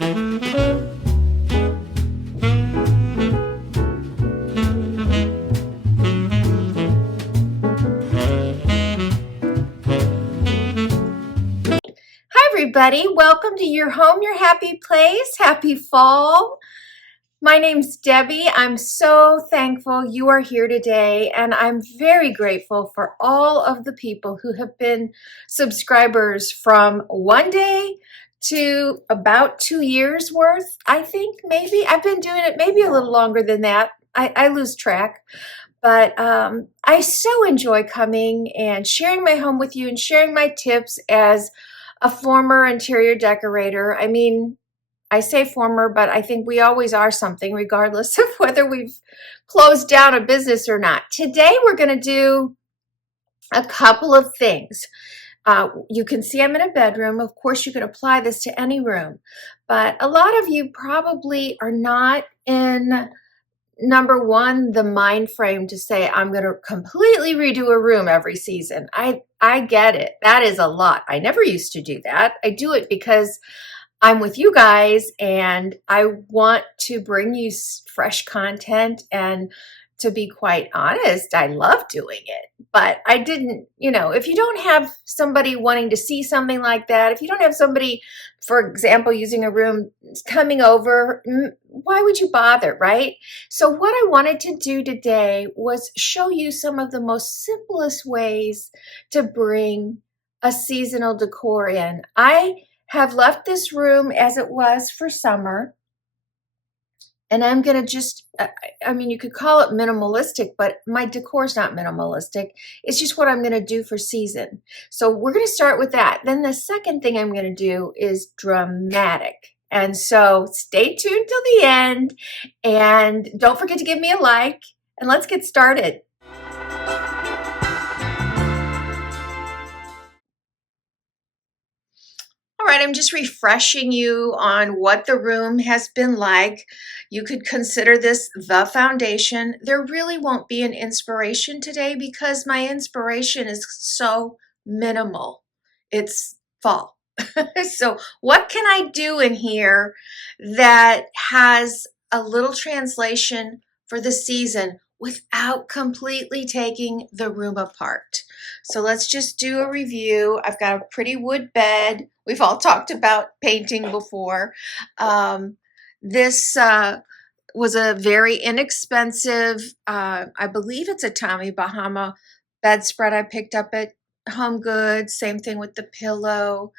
Everybody, welcome to your home, your happy place. Happy fall. My name's Debbie. I'm so thankful you are here today, and I'm very grateful for all of the people who have been subscribers from 1 day to about 2 years worth. I think maybe I've been doing it maybe a little longer than that. I lose track. But I so enjoy coming and sharing my home with you and sharing my tips as a former interior decorator. I mean, I say former, but I think we always are something, regardless of whether we've closed down a business or not. Today, we're going to do a couple of things. You can see I'm in a bedroom. Of course, you can apply this to any room, but a lot of you probably are not in, number one, the mind frame to say, I'm going to completely redo a room every season. I get it. That is a lot. I never used to do that. I do it because I'm with you guys and I want to bring you fresh content, and to be quite honest, I love doing it. But I didn't, if you don't have somebody wanting to see something like that, if you don't have somebody, for example, using a room coming over, why would you bother, right? So what I wanted to do today was show you some of the most simplest ways to bring a seasonal decor in. I have left this room as it was for summer. And I'm going to just, I mean, you could call it minimalistic, but my decor is not minimalistic. It's just what I'm going to do for season. So we're going to start with that. Then the second thing I'm going to do is dramatic. And so stay tuned till the end. And don't forget to give me a like. And let's get started. All right, I'm just refreshing you on what the room has been like. You could consider this the foundation. There really won't be an inspiration today because my inspiration is so minimal. It's fall. So what can I do in here that has a little translation for the season without completely taking the room apart? So let's just do a review. I've got a pretty wood bed. We've all talked about painting before. This was a very inexpensive, I believe it's a Tommy Bahama bedspread I picked up at Home Goods. Same thing with the pillow.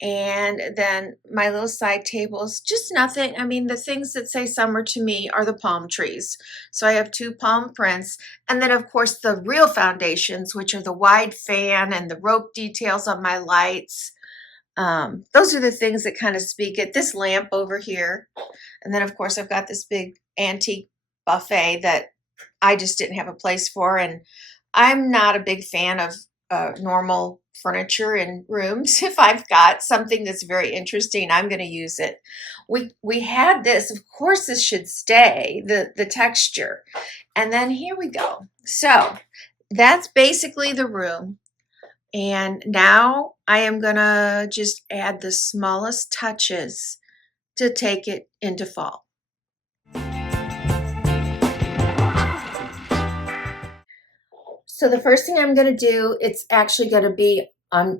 And then my little side tables, just nothing. I mean, the things that say summer to me are the palm trees. So I have 2 palm prints. And then, of course, the real foundations, which are the wide fan and the rope details on my lights. Those are the things that kind of speak it. This lamp over here. And then, of course, I've got this big antique buffet that I just didn't have a place for. And I'm not a big fan of normal furniture in rooms. If I've got something that's very interesting, I'm going to use it. We had this, of course this should stay, the texture. And then here we go. So that's basically the room. And now I am going to just add the smallest touches to take it into fall. So the first thing I'm going to do, it's actually going to be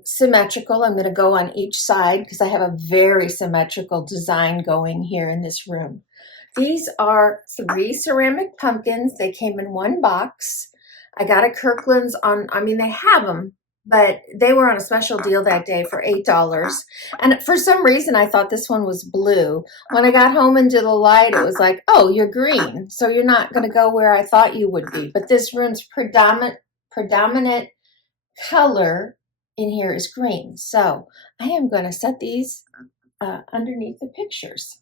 symmetrical. I'm going to go on each side because I have a very symmetrical design going here in this room. These are 3 ceramic pumpkins. They came in 1 box. I got a Kirkland's they have them, but they were on a special deal that day for $8. And for some reason, I thought this one was blue. When I got home and did a light, it was like, oh, you're green. So you're not going to go where I thought you would be. But this room's predominant color in here is green. So I am going to set these underneath the pictures.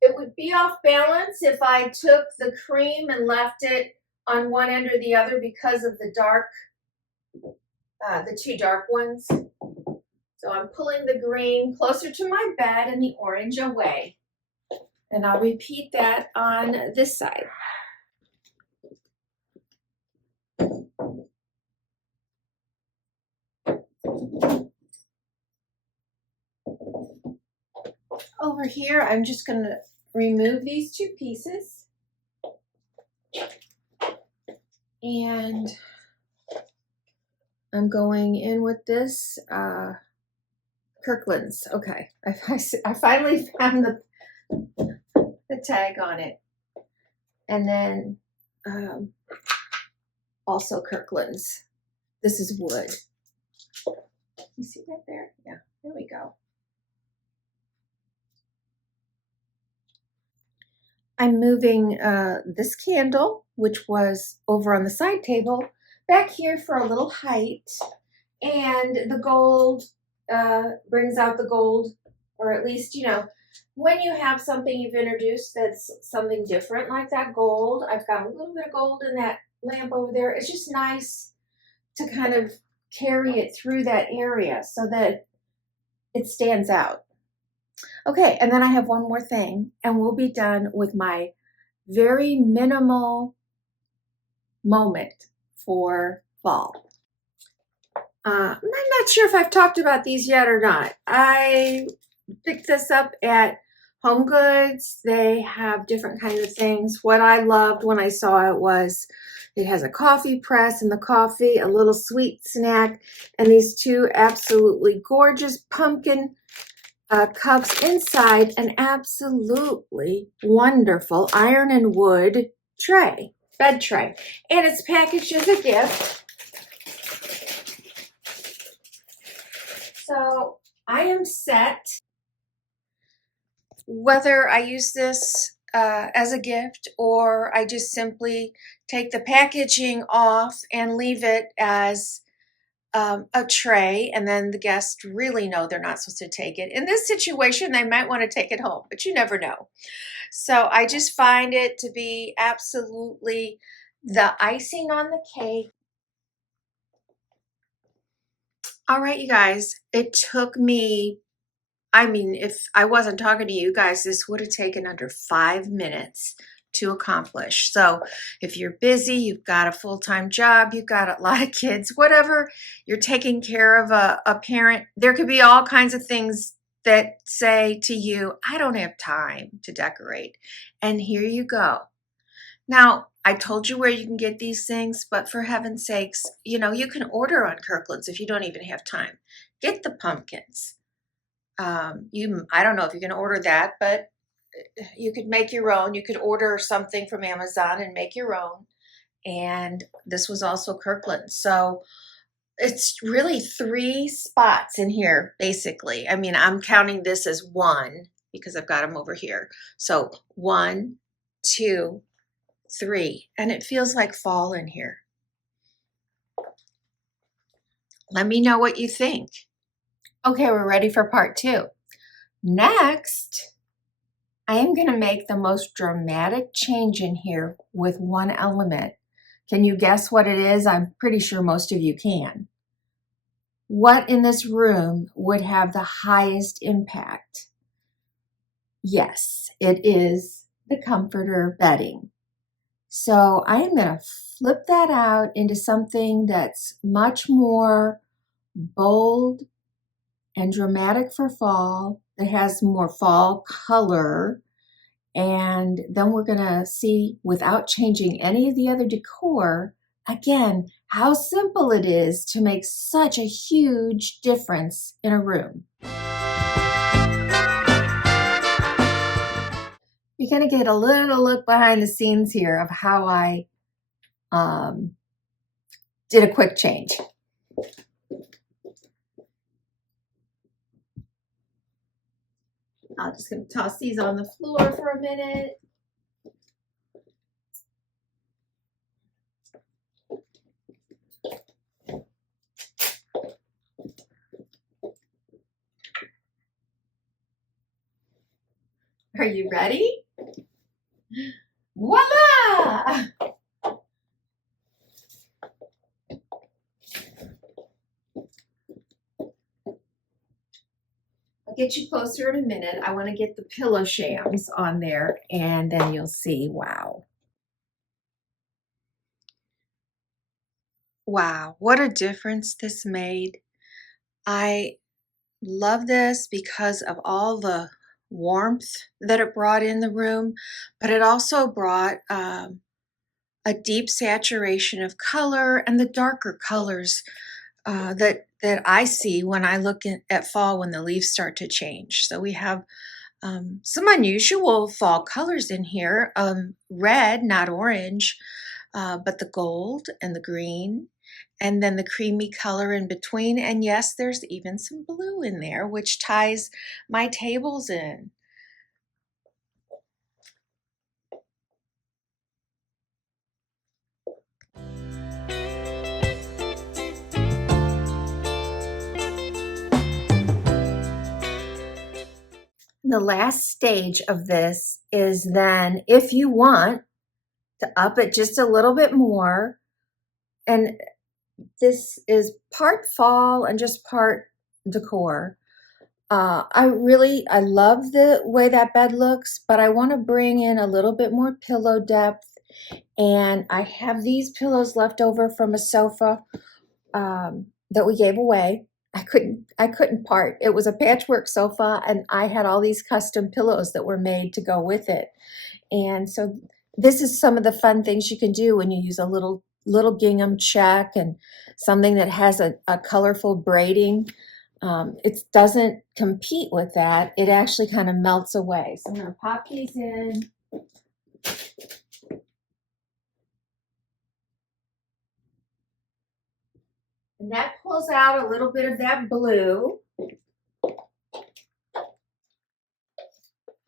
It would be off balance if I took the cream and left it on one end or the other because of the dark, the 2 dark ones. So I'm pulling the green closer to my bed and the orange away. And I'll repeat that on this side. Over here, I'm just going to remove these two pieces. And I'm going in with this Kirkland's. Okay, I finally found the tag on it. And then also Kirkland's. This is wood. You see that there? Yeah, there we go. I'm moving this candle, which was over on the side table, back here for a little height. And the gold brings out the gold, or at least, you know, when you have something you've introduced that's something different like that gold. I've got a little bit of gold in that lamp over there. It's just nice to kind of carry it through that area so that it stands out. Okay, and then I have one more thing, and we'll be done with my very minimal moment for fall. I'm not sure if I've talked about these yet or not. I picked this up at Home Goods. They have different kinds of things. What I loved when I saw it was it has a coffee press and the coffee, a little sweet snack, and these two absolutely gorgeous pumpkin cups inside an absolutely wonderful iron and wood tray, bed tray. And it's packaged as a gift. So I am set. Whether I use this as a gift or I just simply take the packaging off and leave it as a tray, and then the guests really know they're not supposed to take it. In this situation, they might want to take it home, but you never know. So I just find it to be absolutely the icing on the cake. All right, you guys, it took me, I mean, if I wasn't talking to you guys, this would have taken under 5 minutes to accomplish. So if you're busy, you've got a full-time job, you've got a lot of kids, whatever, you're taking care of a parent, there could be all kinds of things that say to you, I don't have time to decorate. And here you go. Now, I told you where you can get these things, but for heaven's sakes, you know, you can order on Kirkland's if you don't even have time. Get the pumpkins. I don't know if you can order that, but you could make your own. You could order something from Amazon and make your own. And this was also Kirkland. So it's really 3 spots in here, basically. I mean, I'm counting this as 1 because I've got them over here. So 1, 2, 3. And it feels like fall in here. Let me know what you think. Okay, we're ready for part 2. Next, I am going to make the most dramatic change in here with one element. Can you guess what it is? I'm pretty sure most of you can. What in this room would have the highest impact? Yes, it is the comforter bedding. So I am going to flip that out into something that's much more bold and dramatic for fall, that has more fall color. And then we're going to see, without changing any of the other decor, again, how simple it is to make such a huge difference in a room. You're going to get a little look behind the scenes here of how I did a quick change. I'm just going to toss these on the floor for a minute. Are you ready? Voila! I'll get you closer in a minute. I want to get the pillow shams on there, and then you'll see, wow. Wow, what a difference this made. I love this because of all the warmth that it brought in the room, but it also brought a deep saturation of color and the darker colors that I see when I look at fall when the leaves start to change. So we have some unusual fall colors in here. Red, not orange, but the gold and the green, and then the creamy color in between. And yes, there's even some blue in there, which ties my tables in. The last stage of this is then, if you want to up it just a little bit more, and this is part fall and just part decor. I love the way that bed looks, but I want to bring in a little bit more pillow depth. And I have these pillows left over from a sofa that we gave away. I couldn't part. It was a patchwork sofa, and I had all these custom pillows that were made to go with it. And so this is some of the fun things you can do when you use a little gingham check and something that has a colorful braiding. It doesn't compete with that. It actually kind of melts away. So I'm going to pop these in. And that pulls out a little bit of that blue.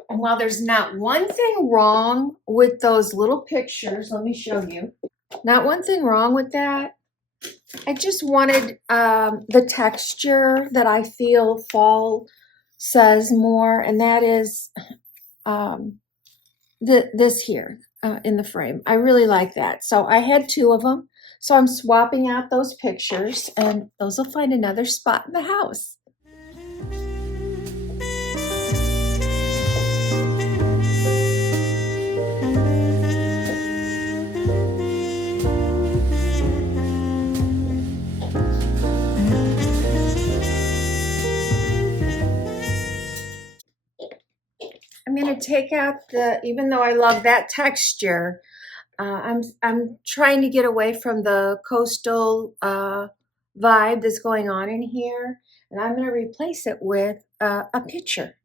And while there's not one thing wrong with those little pictures, let me show you. Not one thing wrong with that. I just wanted the texture that I feel fall says more, and that is this here in the frame. I really like that. So I had two of them. So I'm swapping out those pictures, and those will find another spot in the house. I'm going to take out even though I love that texture, I'm trying to get away from the coastal vibe that's going on in here, and I'm going to replace it with a picture.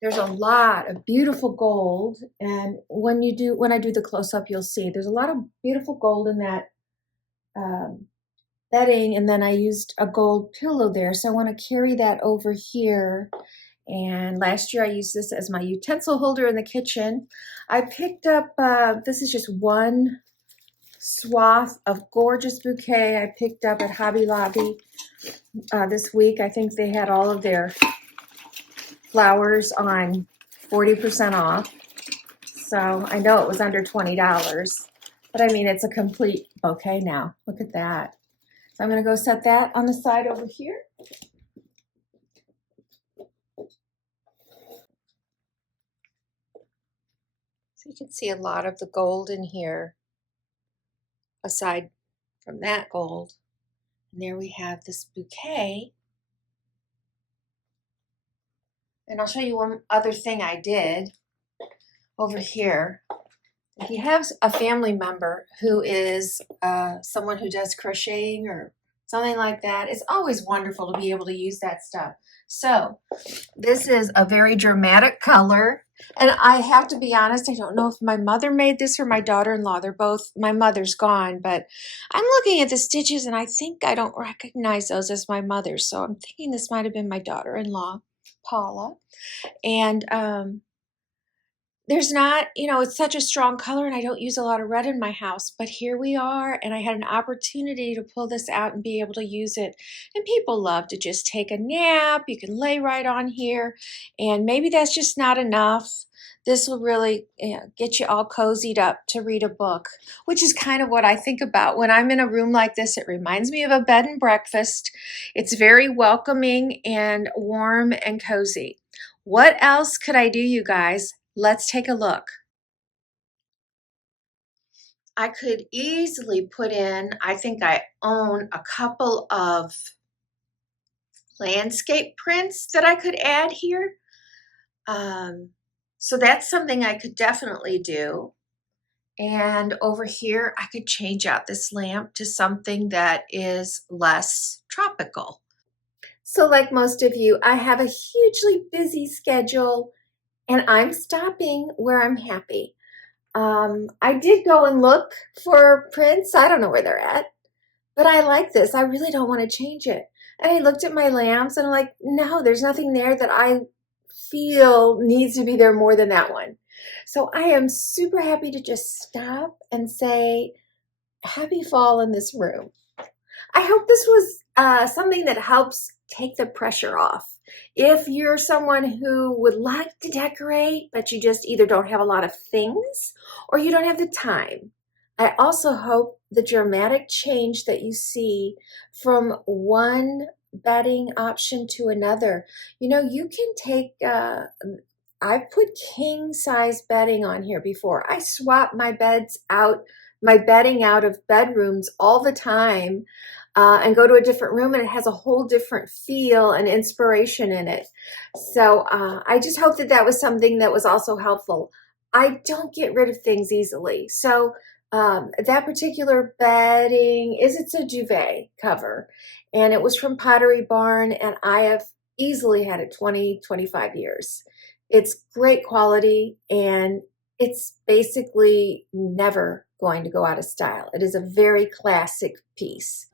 There's a lot of beautiful gold, and when I do the close-up, you'll see there's a lot of beautiful gold in that bedding, and then I used a gold pillow there, so I want to carry that over here. And last year I used this as my utensil holder in the kitchen. I picked up, this is just one swath of gorgeous bouquet I picked up at Hobby Lobby this week. I think they had all of their flowers on 40% off. So I know it was under $20, but I mean, it's a complete bouquet now. Look at that. So I'm gonna go set that on the side over here. So you can see a lot of the gold in here, aside from that gold. And there we have this bouquet. And I'll show you one other thing I did over here. If you have a family member who is someone who does crocheting or something like that, it's always wonderful to be able to use that stuff. So this is a very dramatic color. And I have to be honest, I don't know if my mother made this or my daughter-in-law. They're both, my mother's gone, but I'm looking at the stitches and I think I don't recognize those as my mother's. So I'm thinking this might have been my daughter-in-law, Paula. And there's not, it's such a strong color and I don't use a lot of red in my house, but here we are, and I had an opportunity to pull this out and be able to use it. And people love to just take a nap. You can lay right on here, and maybe that's just not enough. This will really get you all cozied up to read a book, which is kind of what I think about when I'm in a room like this. It reminds me of a bed and breakfast. It's very welcoming and warm and cozy. What else could I do, you guys? Let's take a look. I could easily put in, I think I own a couple of landscape prints that I could add here. So that's something I could definitely do. And over here, I could change out this lamp to something that is less tropical. So like most of you, I have a hugely busy schedule and I'm stopping where I'm happy. I did go and look for prints. I don't know where they're at, but I like this. I really don't want to change it. And I looked at my lamps and I'm like, no, there's nothing there that I feel needs to be there more than that one. So I am super happy to just stop and say, happy fall in this room. I hope this was something that helps take the pressure off. If you're someone who would like to decorate, but you just either don't have a lot of things or you don't have the time, I also hope the dramatic change that you see from one bedding option to another. You know, you can take, I've put king size bedding on here before. I swap my bedding out of bedrooms all the time. And go to a different room and it has a whole different feel and inspiration in it. So I just hope that that was something that was also helpful. I don't get rid of things easily. So that particular bedding it's a duvet cover and it was from Pottery Barn and I have easily had it 20-25 years. It's great quality and it's basically never going to go out of style. It is a very classic piece.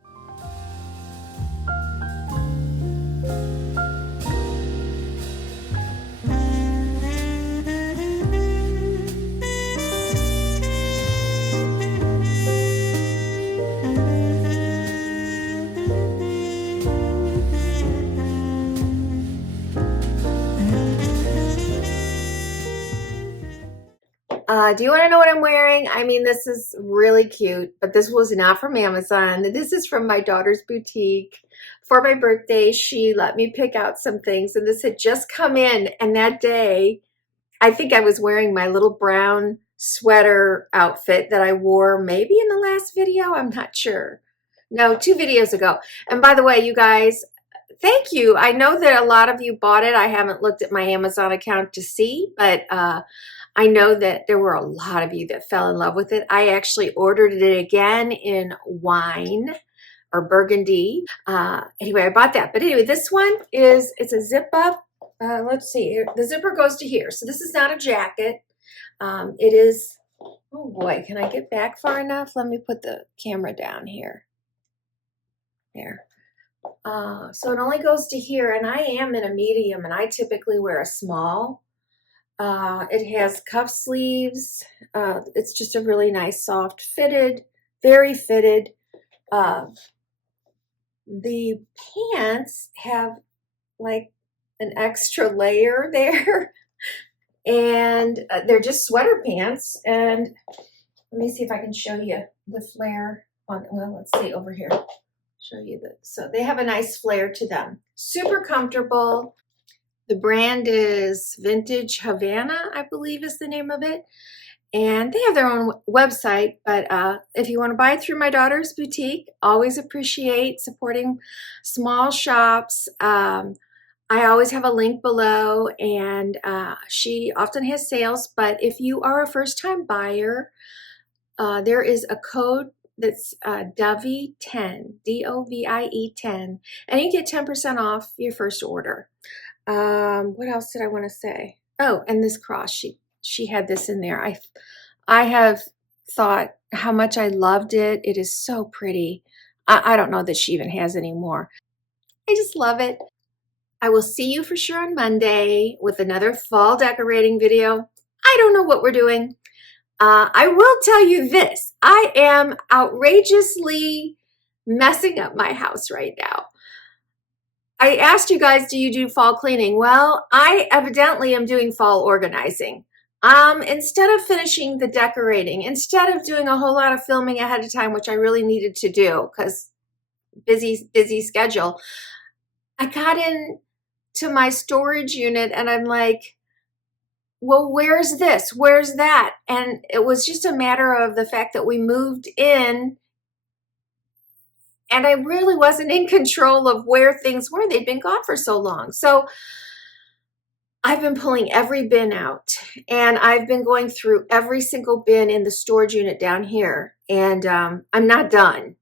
Do you want to know what I'm wearing? I mean, this is really cute, but this was not from Amazon. This is from my daughter's boutique. For my birthday, she let me pick out some things, and this had just come in. And that day, I think I was wearing my little brown sweater outfit that I wore maybe in the last video. I'm not sure. No, 2 videos ago. And by the way, you guys, thank you. I know that a lot of you bought it. I haven't looked at my Amazon account to see, but I know that there were a lot of you that fell in love with it. I actually ordered it again in wine or burgundy. Anyway, I bought that. But anyway, this one it's a zip up. Let's see, the zipper goes to here. So this is not a jacket. It is, oh boy, can I get back far enough? Let me put the camera down here. There. So it only goes to here and I am in a medium and I typically wear a small. It has cuff sleeves. It's just a really nice, soft fitted, very fitted. The pants have like an extra layer there and they're just sweater pants. And let me see if I can show you the flare on, well, let's see over here. Show you that. So they have a nice flare to them. Super comfortable. The brand is Vintage Havana, I believe is the name of it. And they have their own website, but if you want to buy through my daughter's boutique, always appreciate supporting small shops. I always have a link below, and she often has sales, but if you are a first-time buyer, there is a code that's Dovie10, D-O-V-I-E 10, and you get 10% off your first order. What else did I want to say? Oh, and this cross, she had this in there. I have thought how much I loved it. It is so pretty. I don't know that she even has any more. I just love it. I will see you for sure on Monday with another fall decorating video. I don't know what we're doing. I will tell you this. I am outrageously messing up my house right now. I asked you guys, do you do fall cleaning? Well, I evidently am doing fall organizing. Instead of finishing the decorating, instead of doing a whole lot of filming ahead of time, which I really needed to do because busy schedule, I got into my storage unit and I'm like, well, where's this? Where's that? And it was just a matter of the fact that we moved in and I really wasn't in control of where things were. They'd been gone for so long. So I've been pulling every bin out, and I've been going through every single bin in the storage unit down here, and I'm not done,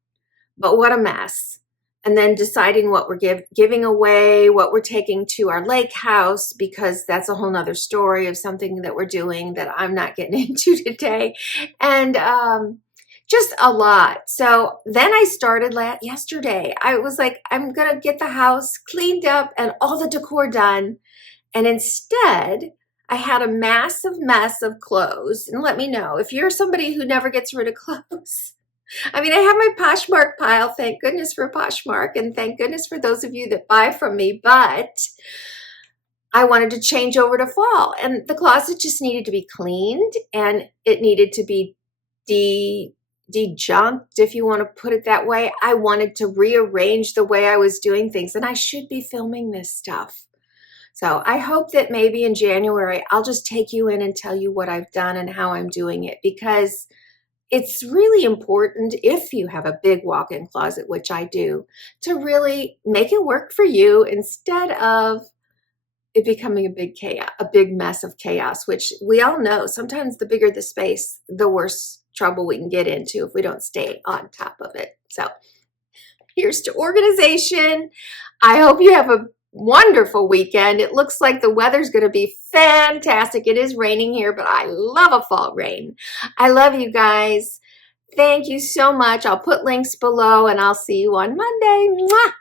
but what a mess. And then deciding what we're giving away, what we're taking to our lake house, because that's a whole nother story of something that we're doing that I'm not getting into today. And just a lot. So then I started yesterday. I was like, I'm going to get the house cleaned up and all the decor done. And instead, I had a massive mess of clothes. And let me know if you're somebody who never gets rid of clothes. I mean, I have my Poshmark pile. Thank goodness for Poshmark, and thank goodness for those of you that buy from me. But I wanted to change over to fall, and the closet just needed to be cleaned, and it needed to be dejunked, if you want to put it that way. I wanted to rearrange the way I was doing things, and I should be filming this stuff. So I hope that maybe in January, I'll just take you in and tell you what I've done and how I'm doing it, because it's really important, if you have a big walk-in closet, which I do, to really make it work for you instead of it becoming a big chaos, a big mess of chaos, which we all know sometimes the bigger the space, the worse trouble we can get into if we don't stay on top of it. So here's to organization. I hope you have a wonderful weekend. It looks like the weather's going to be fantastic. It is raining here, but I love a fall rain. I love you guys. Thank you so much. I'll put links below, and I'll see you on Monday. Mwah!